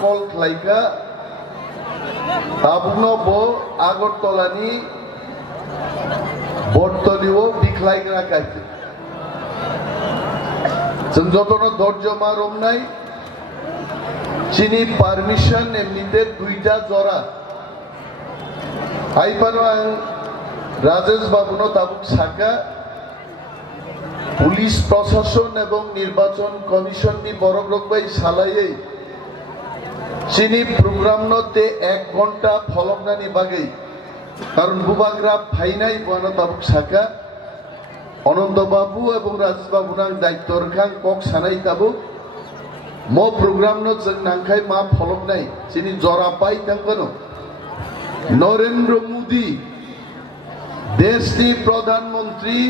कल खालायखा ताबुकनो बो आगरतलानि बरतलिओ बिख्लायग्रा गायखो जों जतनो धर्जमा रमनाय चिनी पारमिशन एमनिते दुईटा जरा आइपानो आं राजेश बाबुनो ताबुक साका पुलिस प्रशासन एवं निर्वाचन कमिशन नि बरक रकबाई सालायै चिनी प्रोग्राम नते 1 घंटा फलंनानि बागै कारण बुबाग्रा फाइनाय बनो ताबुक साका अनंत बाबू एवं राजेश बाबू नां दायित्व रखां कक सानाय ताबुक मो प्रोग्राम न जों नांखाय मा फलंनाय चिनी जरा पाइ थांगोनो नरेंद्र मोदी देशनि प्रधानमंत्री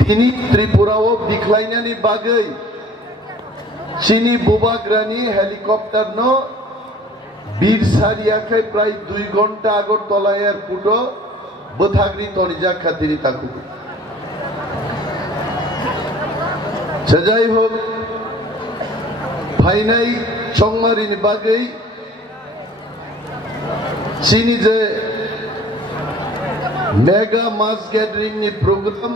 তিনি ত্রিপুরাও বিখ্লাইনানি বাগৈ চিনি বুবাগ্রানি হেলিকপ্টার ন বীরসারিয়াখাই প্রায় 2 ঘন্টা আগরতলা এয়ারপোর্ট বথাগ্রি তনিজা খাতিরি তাকু যাই হোক ফাইনাই সংমারিনি বাগৈ চিনি যে मेगा मास गैदरिंग नि प्रोग्राम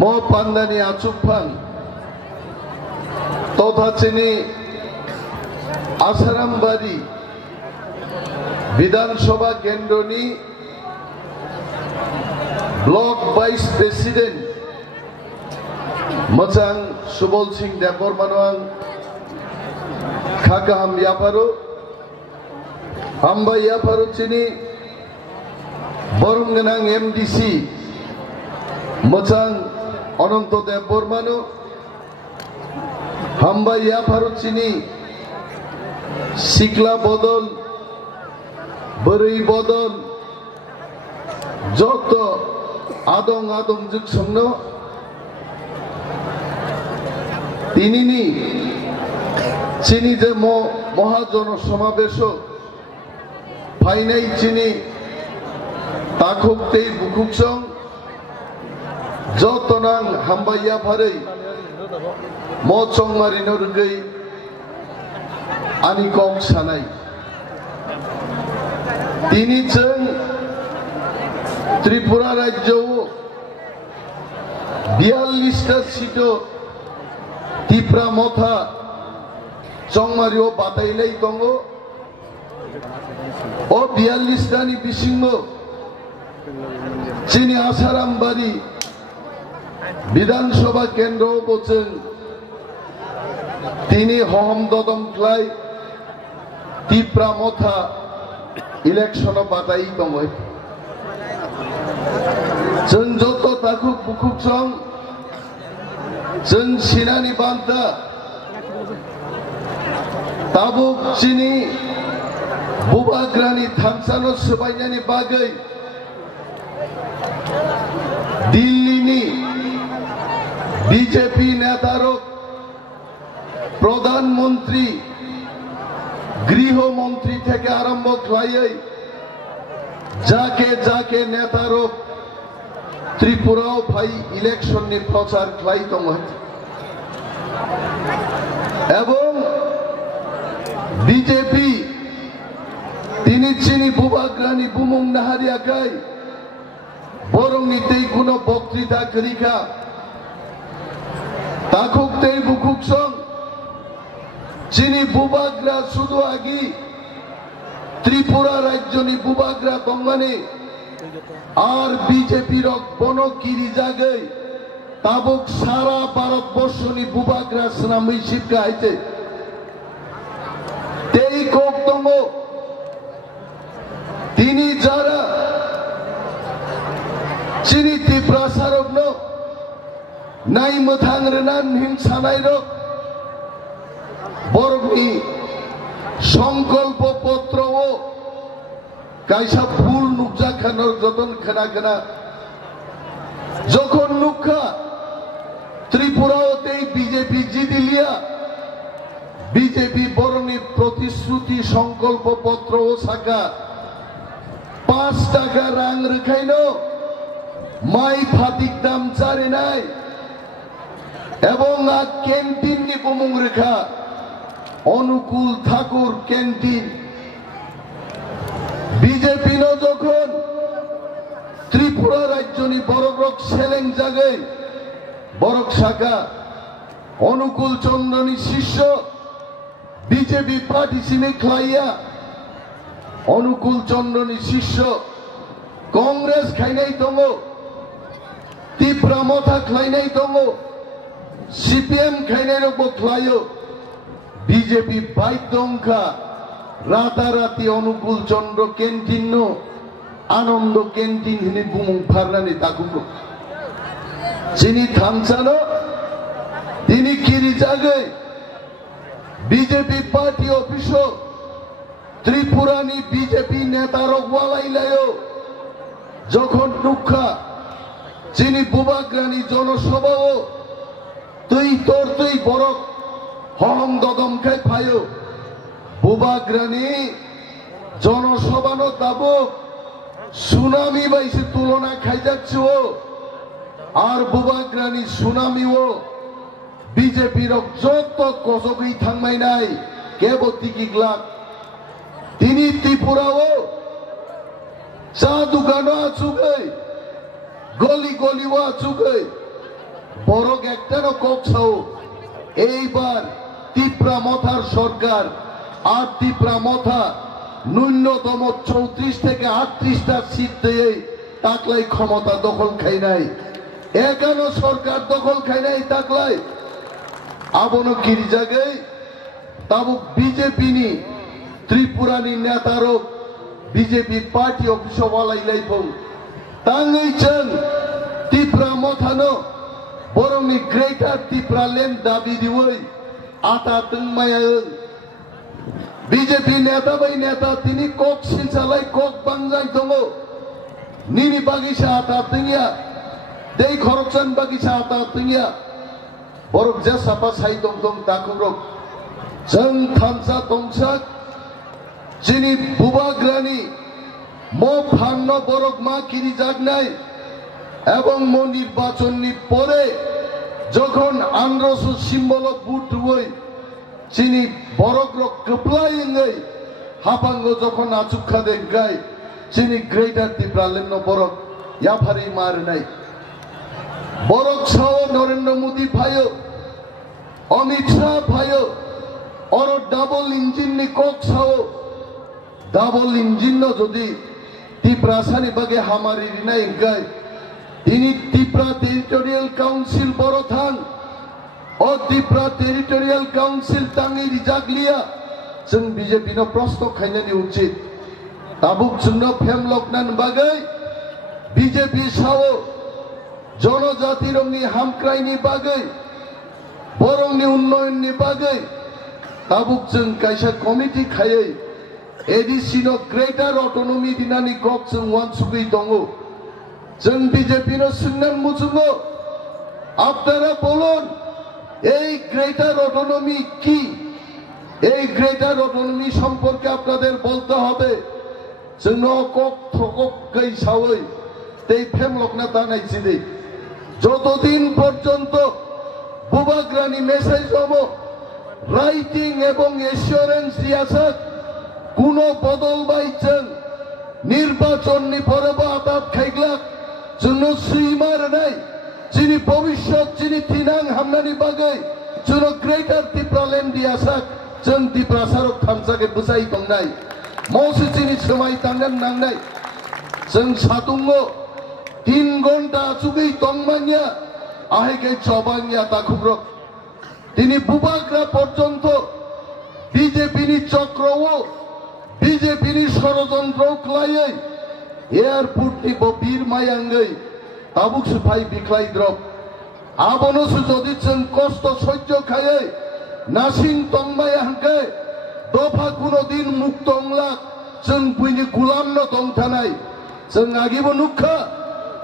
मो पांडानी आचुकफान तथा चिनी आसारामबाड़ी विधानसभा केंद्रनि ब्लॉक वाइस प्रेसिडेंट मचां सुबल सिंह देबबर्मानो आं खाका हम यापारो चिनी बरंगनां एमडीसी मचां अनंत देबबर्मानो हामबा याफारुचिनी सिकला बदल बरै बदल जत आदं आदं जुग संनो तिनिनी चिनी जे महाजन समावेश फाइनाय चिनी ताखुकते बुकुकसं जतनां हामबाया फारै मचं मारिनो रगै आनि कक सानाय तिनि जों त्रिपुरा राज्यआव 42टा सीटो तिप्रा मथा चंमारिओ बादायलाय दङ ओ 42टानि बिसिङाव चिनी आसारामबाड़ी विधानसभा केंद्र बोचों तिनी हहम ददम क्लाय तिप्रा मथा इलेक्शन बादाय दङ जों जत ताखुक बुकुकसं जों सिनानि बान्था ताबुक चिनी बुबाग्रानि थामसानो सोबायनानि बागै दिल्ली बीजेपी नेतारो प्रधानमंत्री गृहमंत्री থেকে আরম্ভ খাইयै যাকে যাকে নেতারো ত্রিপুরাও ভাই ইলেকশন নি প্রচার খাই দङ এবং बीजेपी তিনি চিনি বুবাগ্রানি বুমুং নাহারিয়াকাই বরং নিতেই কোনো বক্তৃতা করিকা তাকুকতেই বুকুকসং চিনি বুবাগ্রা শুধু আগি ত্রিপুরা রাজ্যনি বুবাগ্রা দঙ্গানে আর বিজেপির বনকিরি জাগৈ তাবুক সারা ভারতবর্ষনি বুবাগ্রা নামই শিবকা আইতে তেই কক দङ তিনি যারা चिनी तिप्रा सारबनो नाय मोथां रेनान हिंसानाय रक बरगनि संकल्प पत्रओ कायसा फुल नुकजाखानो जतन खोना खोना जखन नुखा त्रिपुराओते बीजेपी जिदिलिया बीजेपी बरगनि प्रतिश्रुति संकल्प पत्रओ साका 5 टाका रां रेखायनो माई फातिक दाम चारिनाय एवं आ कैंटीन नि बुमुं रेखा অনুকূল ঠাকুর ক্যান্টিন বিজেপি যখন ত্রিপুরা রাজ্যনি বড়গ্রক সেলেং জাগে বরক শাখা অনুকূল চন্দ্রনী শিষ্য বিজেপি পার্টি সিনে খাইয়া অনুকূল চন্দ্রনী শিষ্য কংগ্রেস খাইনাই দङ ত্রিপুরা মথা খাইনাই দङ সিপিএম খাইনাই রকম খাইयो বিজেপি বাইদংখা রাতারাতি অনুকূল চন্দ্র ক্যান্টিন আনন্দ ক্যান্টিন হিনি বুমুং ফারনানি তাকুমো যিনি থামছানো তিনি কিরি জাগে বিজেপি পার্টি অফিস ত্রিপুরানি বিজেপি নেতার ওয়ালাইলায়ও যখন নুখা যিনি বুবাগ্রানি জনসভাও তুই তোর তুই বরক হং দদম খাই ফায়ো বুবাগ্রানি জনসভানো দাবো সুনামি বাইসে তুলনা খাই যাচ্ছ আর বুবাগ্রানি সুনামিও বিজেপির যত কজগই থাকমাই নাই কেবতিকিগ্লাক তিনি ত্রিপুরাও চা দোকানও আছুগৈ গলি গলিও আছুগৈ বরক একটারও কক্সাও এইবার ত্রিপুরা মথার সরকার আর ত্রিপুরা মথা ন্যূনতম 34 থেকে 38টা সিট দিয়ে তাকলাই ক্ষমতা দখল খাই নাই একানো সরকার দখল খাই নাই তাকলাই আবনো কিরি জাগে তাবু বিজেপি নি ত্রিপুরানি নেতারও বিজেপি পার্টি অফিস ওয়ালাইলাই বং তাঙ্গই চং ত্রিপুরা মথানো বরংনি গ্রেটার ত্রিপুরা ল্যান্ড দাবি দিওই আতা তংমায়া বিজেপি নেতা বাই নেতা তিনি কক সিলসালাই কক বাংজাই দङ নিনি বাগিসা আতা তংয়া দেই খরকচান বাগিসা আতা তংয়া বরক যে সাপা সাই দং দং তাকুরক जों थामसा तंसाक যিনি বুবাগ্রানি মো ফান্ন বরক মা কিরি জাগনাই এবং মো নির্বাচনী পরে যখন আন্দ্রস সিম্বল বুট হই যিনি বরক রক কপ্লাইঙ্গই হাপাঙ্গ যখন আচুক্ষা দেখাই যিনি গ্রেটার ত্রিপুরালেন বরক ইয়াফারি মার নাই বরক সাও নরেন্দ্র মোদী ভাইও অমিত শাহ ভাইও और डबल इंजिन नि कोक साओ डबल इंजिन नो যদি ত্রিপুরাসানি বাগে হামারি রিনাই গায় তিনি ত্রিপুরা টেরিটোরিয়াল কাউন্সিল বড় থান ও ত্রিপুরা টেরিটোরিয়াল কাউন্সিল তাঙ্গি রিজাগলিয়া जों বিজেপি নো প্রশ্ন খাইনানি উচিত তাবুক জন্য ফেমলকনান বাগে বিজেপি সাও জনজাতি রংনি হামক্রাইনি বাগে বরংনি উন্নয়ননি বাগে ताबुक जों कायसा कमिटि खायै एडिसिनो ग्रेटार अटोनमी दिनानि गक जों वानसुगै दङ जों বিজেপি नो सुंनान मुजुङो আপনারা বলুন এই গ্রেটার অটোনমি কি এই গ্রেটার অটোনমি সম্পর্কে আপনাদের বলতে হবে जोंनो কক ঠকক গैसावै তেই ফেমলকনা দানাই জিদে যতদিন পর্যন্ত বুবাগ্রানি মেসেজ হবো রাইটিং এবং এসিওরেন্স দিয়াছে কোন বদল বাইছেন নির্বাচন নি পরে আদাত খাইগলাক জন্য শ্রীমার নাই যিনি ভবিষ্যৎ যিনি তিনাং হামনানি বাগে জন্য গ্রেটার ত্রিপুরাল্যান্ড দিয়াছে जों ত্রিপুরা সারক থামসাকে বুঝাই দংনাই মৌসি যিনি সময় তাঙ্গান নাংনাই जों সাতুঙ্গ 3 ঘন্টা চুগৈ দংমানিয়া আহেগে জবানিয়া তাকুব্রক তিনি বুবাগ্রা পর্যন্ত বিজেপির চক্রও বিজেপির ষড়যন্ত্র ক্লাইयै এয়ারপোর্ট নি বীর মায়াঙ্গৈ তাবুক সুফাই বিক্লাই দ্রব আবনসু যদি जों কষ্ট সহ্য খাयै নাসিং তংমাই হাঙ্কে দফা কোনদিন মুক্ত অংলাক जों বুইনি গুলাম ন দংথানাই जों আগিব নুখা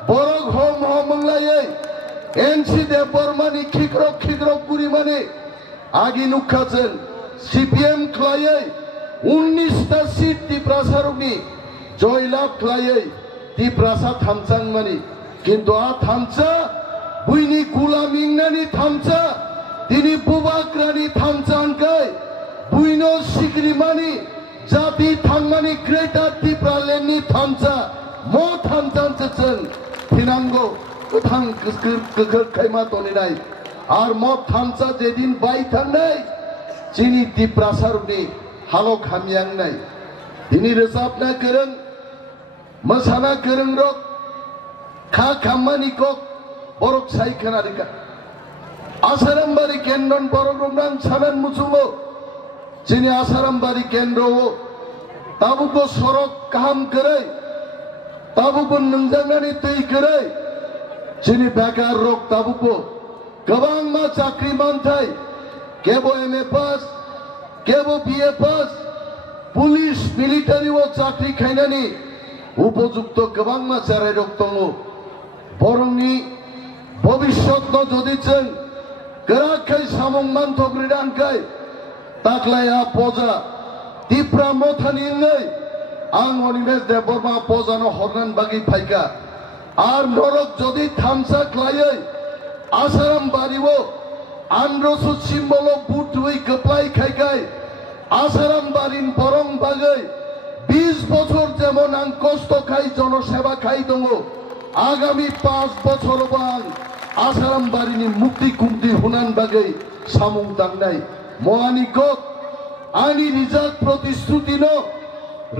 বরক হম হমংলাयै एनसी देव बर्मानी खिग्रक खिग्रक गुरी माने आगे नुखाजों सीपीएम क्लायै 19टा सीट ত্রিপুরা सारकनि जयलाभ क्लायै ত্রিপুরা थामचां माने किन्तु आ थामचा बुइनि गुलामिंनानि थामचा दिनै बुबाग्रानि थामचांकै Rimani Jati Thangmani Greater Tipraleni Thansa Mo Thansan Cheng Pinango Thang Kaima Toninai Ar Mo Thansa Jedin Bai Thanai Chini Tiprasaruni Halo Khamyang Nai Ini Resapna Kereng Masana Kereng Rok Kha Khamani Kok Borok Sai Kanarika Asarambari Kendon Borogromran Sanan Musumo Chini Asarambari Kendro Tabuko Sorok Kaham Kerai Tabuko Nunjanani Tei Kerai Chini Bakar Rok Tabuko Gabang Ma Chakri Mantai Kebo MA Pass Kebo BA Pass Police Military O Chakri Khainani Upojukto Gabang Ma Charai Rok Tongo Borongni Bobishot No Jodichen Gerakai Samong Mantok Ridankai Taklaya Poza Tipra Mothani Ngai Ang Onimes de Borma Poza no Hornan Bagi Paika Ar Norok Jodi Thamsa Klayai Asaram Bariwo Androsu Simbolo Butui Kaplai Kaikai Asaram Barin Borong Bagai 20 বছর যেমন আং কষ্ট খাই জনসেবা খাই দঙ্গো আগামী 5 বছর বাং আসারাম বাড়িনি মুক্তি কুমতি হুনান বাগৈ সামুং দাংনাই মহানি কক আনি রিজাক প্রতিশ্রুতি ন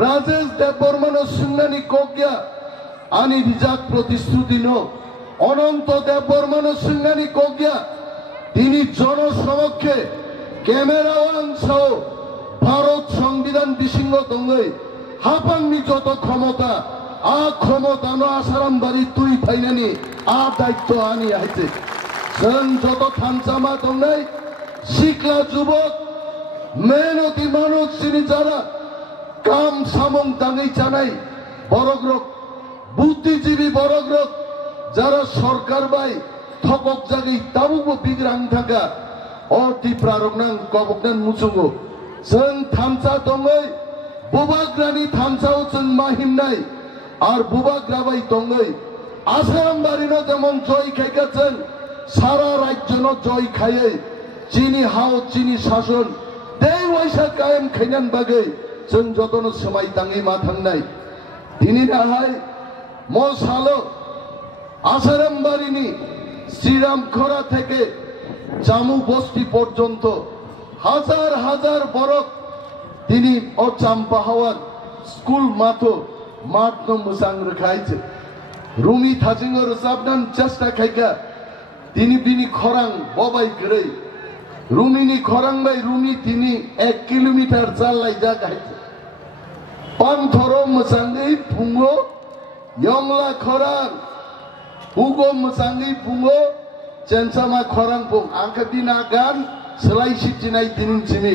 রাজেশ দেববর্মন সুন্নানি কোকিয়া আনি রিজাক প্রতিশ্রুতি ন অনন্ত দেববর্মন সুন্নানি কোকিয়া তিনি জনসমক্ষে ক্যামেরা অংশ ভারত সংবিধান বিসিঙ্গ দঙ্গৈ হাপাংনি যত ক্ষমতা আ ক্ষমতা ন আসারাম বাড়ি তুই ফাইনানি আ দায়িত্ব আনি আইছে जों যত থানসামা দঙ্গৈ শিকলা যুবক মেহনতি মানুষ চিনি যারা কাম সামং দাঙ্গৈ জানাই বড়গ্রক বুদ্ধিজীবী বড়গ্রক যারা সরকার বাই থকক জাগি তাবুবো বিগ্রাং থাকা অতি প্রারকনাং কবকনান মুসুগো जों थामसा दंगै बुबाग्रानि थामसाव जों माहिमनाय আর বুবাগ্রাবাই দঙ্গৈ আসারাম বাড়িনো যেমন জয় খাইগাছেন সারা রাজ্যনো জয় খাইয়ে চিনি হাও চিনি শাসন দেই ওয়াইসা কায়েম খাইনান বাগৈ जों যতনো সময় দাঙ্গি মা থাংনাই তিনি নাহাই ম সালো আসারাম বাড়িনি শ্রীরামখরা থেকে জামু বস্তি পর্যন্ত হাজার হাজার বরক তিনি ও চাম্পাহাওয়ার স্কুল মাথো মাঠ মোসাং রেখাইছে রুমি থাজিং রোজাবনান চেষ্টা খাইকা তিনি বিনি খরাং ববাই গড়ै রুমিনি খরাং বাই রুমি তিনি 1 কিলোমিটার চালাই যা গাইছে পানথরো মোসাঙ্গै ফুঙ্গো ইয়ংলা খরাং হুগো মোসাঙ্গै ফুঙ্গো চেনসামা খরাং ফুং আংকা দিনা গান Selai Sitinai Tinin Sini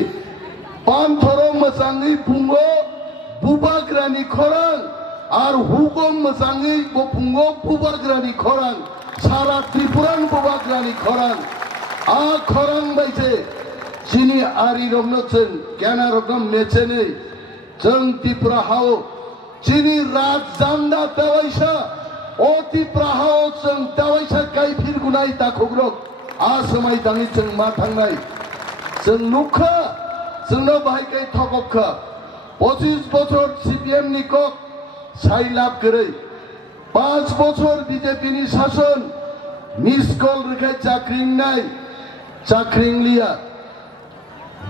Panthoro Masangi Pungo Bubagrani Korang Ar Hugo Masangi Pungo Bubagrani Korang Sara Tripuran Bubagrani Korang A Korang Baise Sini Ari Romnochen Gana Rogam Mechene Jeng Tipra Hao Sini Raj Zanda Tawaisa O Tipra Hao Jeng Tawaisa Kai Firgunai Takugrok Asamai Dangi Jeng Matangnai जों नुखा जोंनो बाहायकै थकखा 25 বছর CPM नि कक Scilab गरै 5 বছর BJP नि শাসন miss call রেখে চাকরি নাই চাকরি লিয়া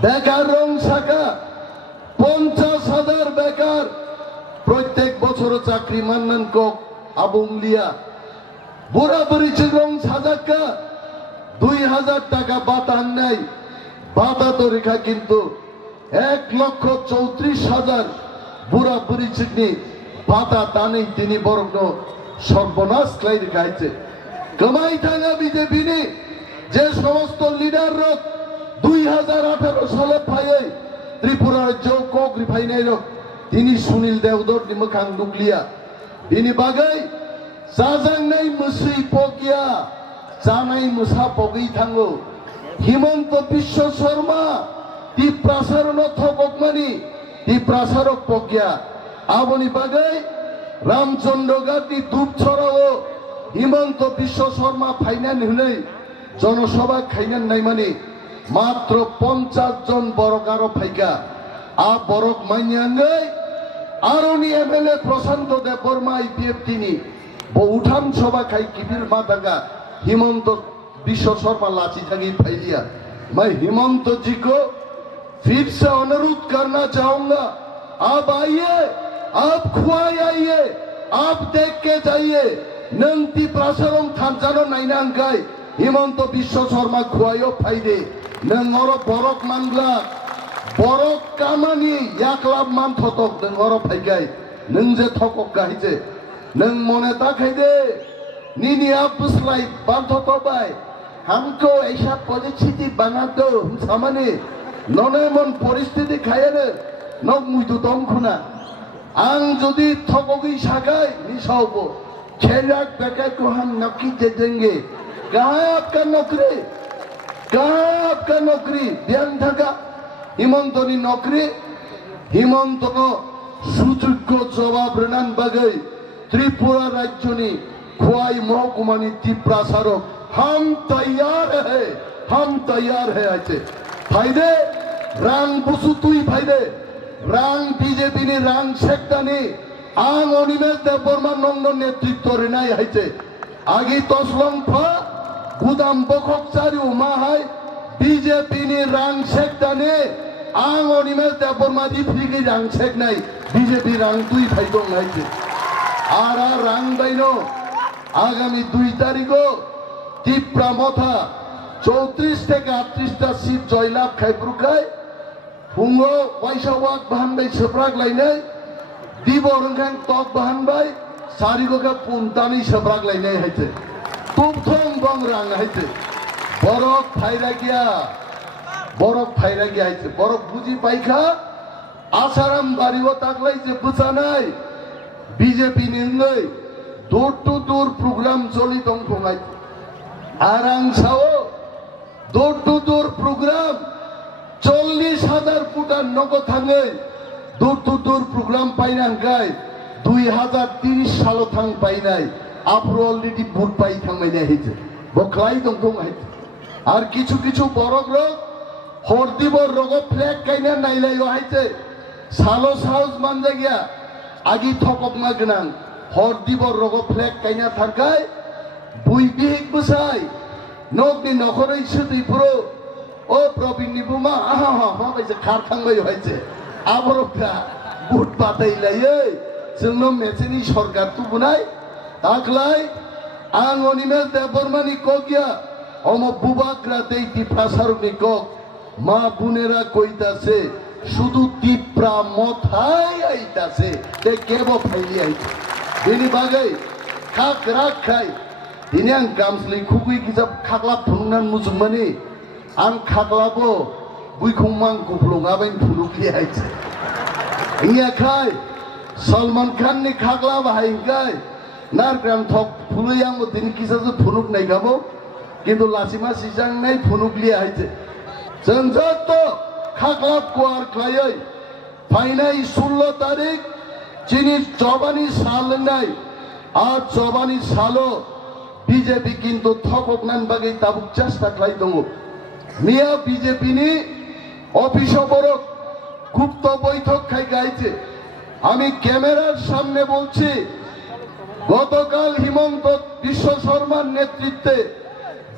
বেকার রং শাখা 50,000 বেকার প্রত্যেক বছর চাকরি মাননান কক আবুং লিয়া বুড়া বুড়ি রং সাজাকা 2000 টাকা বাতান নাই বাতা তো রেখা কিন্তু 1,34,000 বুড়া বুড়ি চিকনি বাতা টানে তিনি বরং সর্বনাশ খাই রেখাইছে গমাই থাকা বিজেপি নি যে সমস্ত লিডার রক 2018 সালে ফাইয়ে ত্রিপুরা রাজ্য কক রিফাইনাই রক তিনি সুনীল দেওদর নি মখাং দুকলিয়া তিনি বাগাই জাজাংনাই মুসি পকিয়া জানাই মুসা পগি থাঙ্গো হিমন্ত বিশ্ব শর্মা তি প্রাসারণ থকমানি তি প্রাসারক পকিয়া আবনি বাগাই রামচন্দ্র গাতি দুপছড়াও হিমন্ত বিশ্ব শর্মা ফাইনান হলেই জনসভা খাইনান নাই মানে মাত্র 50 জন বড়কারো ফাইকা বরক মাইয়াঙ্গই আরনি এমএলএ প্রশান্ত দেববর্মা আইপিএফ তিনি বহুঠান সভা খাই কিবির মাতাगा हिमंत विश्व शर्मा लाची जगह फैलिया। मैं हिमंत जी को फिर से अनुरोध करना चाहूंगा, आप आइए, आप खुआई आइए, आप देख के जाइए। नंती प्रासरम थानजानो नाइनांगाई हिमंत विश्व शर्मा खुआयो फायदे नंगरो बरक मानग्ला बरक कामानी याकलाब मान थतक नंगरो फायगाय नंजे थकक गाहिजे नंग मने ताखायदे नीनी आप बुसलाई बांधो तो बाय हमको ऐसा परिस्थिति बना दो सामने नने मन परिस्थिति खाए न नग मुइदु दम खुना आं जदि थकगई सागाय निसावबो खेलाक बेटा को हम नौकरी दे देंगे। कहाँ है आपका नौकरी, कहाँ है आपका नौकरी? ध्यान थका हिमंतनी नौकरी हिमंत को सुযোগ্য जवाब रनान बगै त्रिपुरा राज्यनी खुआई महकुमानी तीव्रासारो हम तैयार है आइते फायदे रां बुसुतुई फायदे रां बीजेपी नि रां सेक्टानी आं अनिमेष देबबर्मा नंग नेतृत्व रेनाय आइते आगे तसलंफा गुदाम बखक चारि उमाहाय बीजेपी नि रां सेक्टानी आं अनिमेष देबबर्मा दि फिगे रां सेकनाय बीजेपी रां दुई फायदों आइते आरा रां बाइनो आगामी 2 तारिखो तीव्रा मथा 34 থেকে 38টা সিট জয়লাভ খাইব্রুখাই फुङो वाइसावाक बाहानबाय सोब्राक लायनाय दिब रंखां तक बाहानबाय सारिगोगा पुनतानि सोब्राक लायनाय हायते तुमथं बं रां हायते बरक फायरा गया हायते बरक बुझि पाइखा आसाराम बारिओ ताकलाय जे बुजानाय बीजेपी निंगै दूर टू दूर प्रोग्राम चली दंखंगाय आरां साओ दूर टू दूर प्रोग्राम 40,000 फुटा नगद थाङै दूर टू दूर प्रोग्राम पाइनांगाय 2030 सालो थां पाइनाय आफर अलरेडी बुट पाइ थांबायनाय हायते बख्लाय दंखं हायते आर किछु किछु बरक रग हरदिबर रग फ्लेग गायना नायलायो हायते सालो साउस मानजागिया आगि थककमा गोनां हरदिबर रग फ्लेग गायना थारखाय बुइबिक बोसाय नगनि नखरै सोदैफोरो ओ प्रवीण निबुमा आहा हा बायसे खारखांबाय हायसे आबरफ्रा बुट बादायलायै जोंनो मेसेनि सरकार तुबुनाय दाखलाय आं अनिमेष देबबर्मानि कगिया अम बुबाग्रा दैति प्रासारनि कक मा बुनेरा कइतासे शुधु तीव्रा मथाय आइतासे ते केबो फाइलि आइते बेनि बागै खाक राखाय दिनै आं गामस्लि खुगै किजाब खाग्ला फुंनान मुजुमनि आं खाग्लाबो बुइखंमां गुफ्लंगाबाइन फुलुखि आइते इयाखाय सलमान खान नि खाग्ला बाहायगाय नारग्राम थक फुलै आंबो दिनै किजाजो फुनुक नायगाबो किन्तु लासिमा सिजांनाय फुनुकलि आइते जों जत खाग्ला कुवार खायै फाइनाय 16 तारिख चिनि जबानी सालनाय आज जबानी सालो बीजेपी किन्तु थककनान बागै ताबुक चेष्टा खालाय दङ मिया बीजेपी नि अफिसआव बरक गुप्त बैठक खाय गाइছে আমি ক্যামেরার সামনে বলছি গতকাল হিমন্ত বিশ্ব শর্মার নেতৃত্বে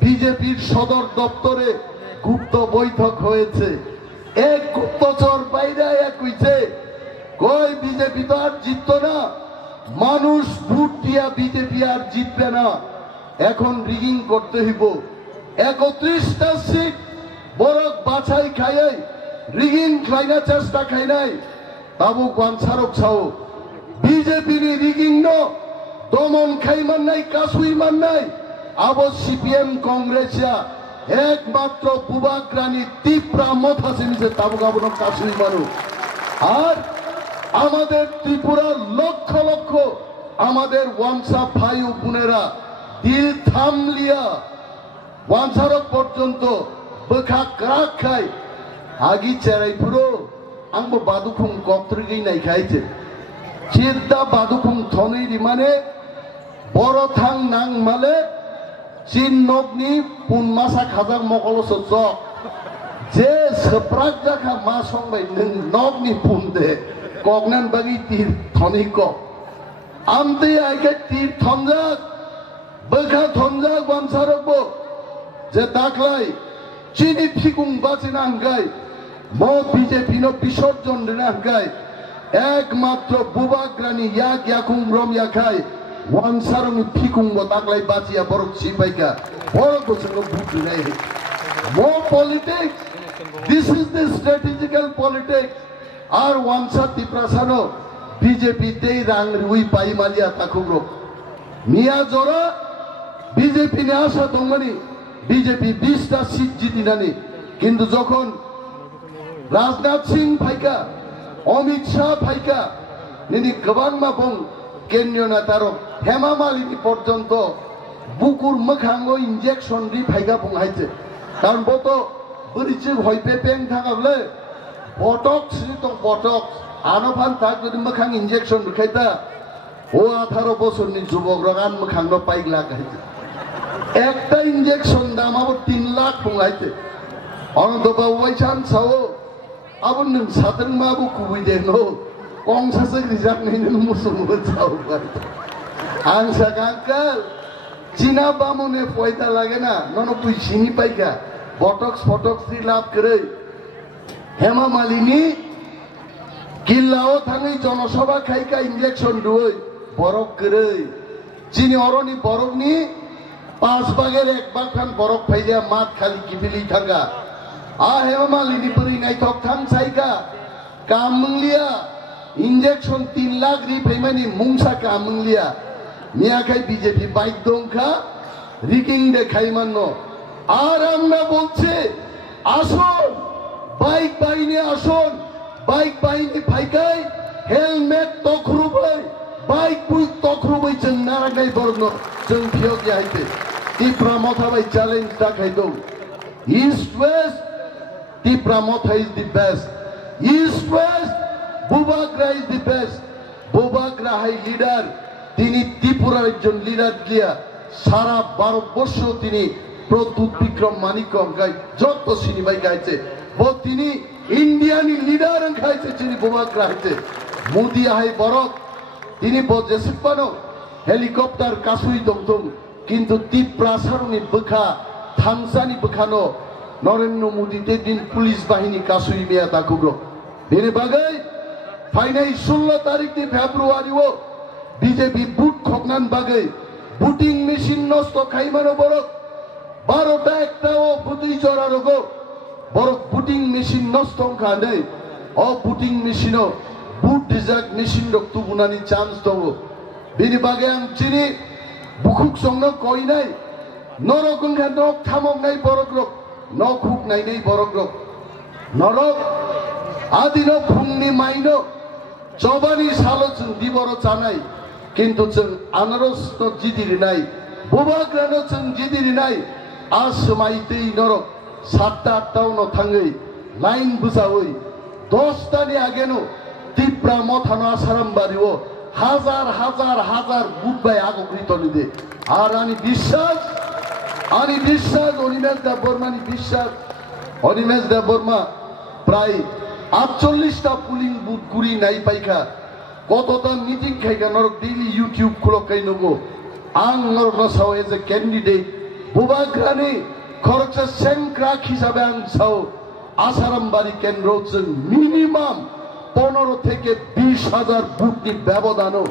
বিজেপির সদর দপ্তরে গুপ্ত বৈঠক হয়েছে এক গুপ্তচর বাইরে এক হইছে কই বিজেপি তো আর জিততো না মানুষ ভোট দিয়া বিজেপি আর জিতবে না এখন রিগিং করতে হইব 31টা সিট বরক বাছাই খায় রিগিং খাইনা চেষ্টা খাই নাই তাবু কোয়ানসারক ছাও বিজেপি নি রিগিং নো দমন খাই মাননাই কাসুই মাননাই আবো সিপিএম কংগ্রেসিয়া একমাত্র বুবাগ্রানি তীব্রা মথা সেমিছে তাবু গাবনো কাসুই মানো আর আমাদের ত্রিপুরার লক্ষ লক্ষ আমাদের ওয়ানসা ভাই ও বোনেরা দিল থামলিয়া ওয়ানসারক পর্যন্ত বখা ক্রাক খাই আগি চেরাইপুরো आंबो बादुखुं गत्रिगै नायखायते चिद्दा बादुखुं थनै रिमाने बर थां नां माले चिन नगनि पुनमासा खाजाक मकलसो जक जे सप्राक जाखा मा संबाय नों नगनि पुंदे कगनान बागि तीर थनिक आमते आइके तीर थनजाक बखा थनजाक वानसारकबो जे दाखलाय चिनि फिकुं बाचिना हांगाय मो बीजेपी नो विसर्जन दिना हांगाय एकमात्र बुबाग्रानि याक याकुं रम याखाय वानसारंनि फिकुं बो दाखलाय बाचिया बरक सिपाइका बरक जोंनो बुजिनाय more politics. This is the strategical politics. Our Wansa Tiprasano BJP Tei Rang Rui Pai Malia Takugro. Mia Zora BJP Nyasa Dongani BJP Bista Sit Jitinani Kindu Zokon Rajnath Singh Paika Amit Shah Paika Nini Gabang Mapong Kenyo Nataro Hema Malini Portonto Bukur Makhango injection Ri Paika Pong Haite কারণ বত বরিছে হইপে Peng থাকাবলে botox তো botox আনফান থাক যদি মখাং injection খাইতা ও 18 বছরনি যুবক rogan মখাং no পাইগলা খাইতে একটা injection দাম আবার 3 লাখ পঙ্গাইতে অনন্তবা ওয়াইছান সাও আবন নং সাতং মাবু কুবি দেনো কংসাসে রিজার্ভ নেন মুসুম চাও আং সাকাঙ্কাল चीना बामुने पयता लागे ना ननो तुई सिनी पाइका बटक्स फटक्स दी लाभ करे हेमा मालिनी किल्लाओ थांगै जनसभा खाइका इंजेक्शन दुई बरक करे चीनी अरनि बरकनि 5 भागेर 1 भाग खान बरक फाइलिया मात खाली किबिली थांगा आ हेमा मालिनी परि नाइथक थां साइका कामलिया इंजेक्शन 3 लाख रि फैमानि मुंसा कामलिया मियाखाई बीजेपी बाइक दंखा रिकिंग देखाई मानो আর আমরা বলছি আসুন বাইক বাহিনী আসুন বাইক বাহিনী ফাইকাই হেলমেট তখরুবাই বাইক বুই তখরুবাই जों नारायण बर्न जों फियक याइते तिप्रा मथाबाय চ্যালেঞ্জ दाखाय दं east west Tipra Motha is the best east west Bubagra is the best Bubagra high leader তিনি ত্রিপুরার একজন লিডার দিয়া সারা ভারতবর্ষ তিনি প্রদ্যুৎ বিক্রম মানিকম গাই যত সিনেমায় গাইছে ও তিনি ইন্ডিয়ানি লিডার গাইছে যিনি বোমাক রাইছে মোদি আই বরক তিনি বজেসিপানো হেলিকপ্টার কাসুই দংদং কিন্তু ত্রিপুরা সারনি বখা থামসানি বখানো নরেন্দ্র মোদি দিন পুলিশ বাহিনী কাসুই মিয়া তাকুগো বেনে বাগাই ফাইনাই 16 তারিখ ফেব্রুয়ারিও बीजेपी बुट खगनान बागै बुटिंग मेशिन नष्ट खाइमानो बरक 12टा एकटाओ बुटि जरा रगो बरक बुटिंग मेशिन नष्ट खानै अ बुटिंग मेशिनो बुट डिजाक मेशिन रक तुबुनानि चान्स दङ बेनि बागै आं चिनि बुखुक संनो कइनाय नरगुन खा नक थामनाय बरक रक नखुक नायनाय बरक रक नरक आदिनो फुंनि माइनो जबानि सालो जों दिबर जानाय किन्तु जों आनारस तो जिदिरि नाय बुबाग्रानो जों जिदिरि नाय आसमायतै नरक 7टा 8टा उनो थाङै लाइन बुजावै 10टानि आगेनो तिप्रा मथानो आसाराम बारिओ हाजार हाजार हाजार बुटबाय आगग्रितनि दे आर आनि বিশ্বাস অনিমেষ দা বর্মানি বিশ্বাস অনিমেষ দা বর্মা প্রায় 48টা পুলিং বুথ গুড়ি নাই পাইকা কতটা মিটিং খাইকা নরক ডেইলি ইউটিউব খুলকাই নগো আং নরক নসাও এজ এ ক্যান্ডিডেট বুবাগ্রানি খরচা সেংক্রাক হিসাবে আং সাও আসারামবাড়ি কেন্দ্র মিনিমাম 15 থেকে 20,000 বুটনি ব্যবধানও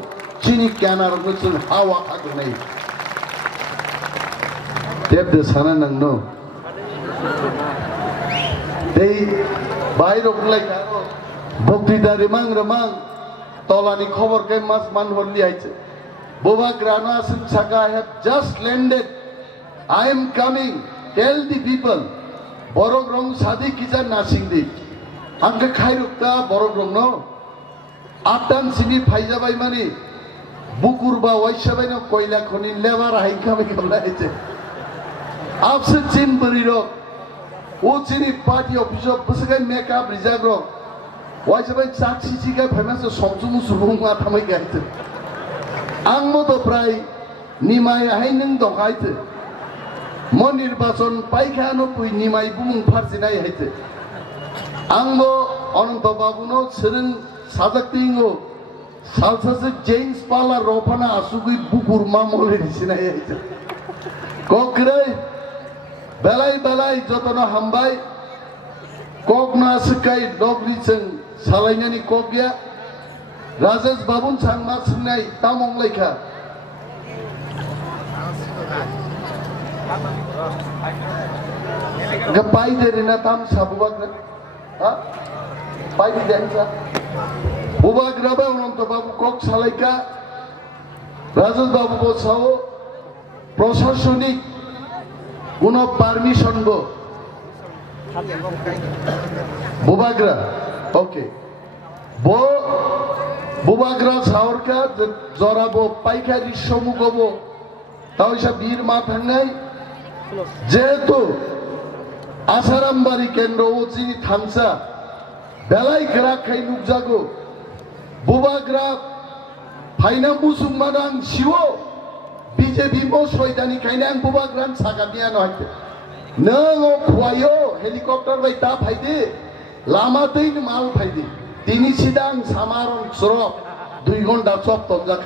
চিনি ক্যানার নতুন হাওয়া থাকে নাই দেবদে সানা নাংনো দেই বাইরে ওলাই বক্তৃতা রেমাং রেমাং তলানি খবর কে মাস মান হলি আইছে বুবাগ্রানো আসিন ছাকা I have just landed I am coming tell the people Borok রং সাদি কিজা নাসিং দি आंखो खायरुक्ता बरक रंग न आटान सिनि फाइजाबाय माने बुकुरबा वाइसाबाय न कोयला खनि लेबार हाइखाबाय खालायते आपसे चिन बरि र ओ चिनि पार्टी अफिस बसगाय मेकअप रिजार्व र वाइसाबाय साक्षी सिगा फेमास समजुमु सुबुंगा थामै गायते आं मतो प्राय निमाय हाय नों दखायते निर्वाचन पाइखानो पुई निमाई बुमुं फारसिनाय हायते आंबो अनंत बाबुनो सोरों साजाक्तिंगो सालसासे जेम्स पाला रफाना आसुगुई बुकुर मामले दिसिनाय हायते कक्रै बेलाय बेलाय जतनो हामबाय ककना सकाय डगरिजों सालायनायनि कक गैया राजेश बाबुन सांमा सोंनाय तामं लेखा पाइदेरिना ताम साबुबाग्रा हा पाइदेरिना बुबाग्राबा अनंत बाबु कक सालायका राजेश बाबु को साओ प्रशासनिक কোনো পারমিশন গো বুবাগ্রা ওকে বো বুবাগ্রা সাওরকা জরাবো পাইকারি সমুগবো তাওইসা বীর মা থাঙ্গাই যেহেতু আসারামবাড়ি কেন্দ্র ওচিনি থামসা বেলাই গ্রা খাই নুকজাগো বুবাগ্রা ফাইনা মুসুমানাং শিও BJP mo soidani kainang bubagran sagamian hoite nang khwayo helicopter bai ta phaide lama tein mal phaide tini sidang samaron srok 2 ঘন্টা চপ তঞ্জা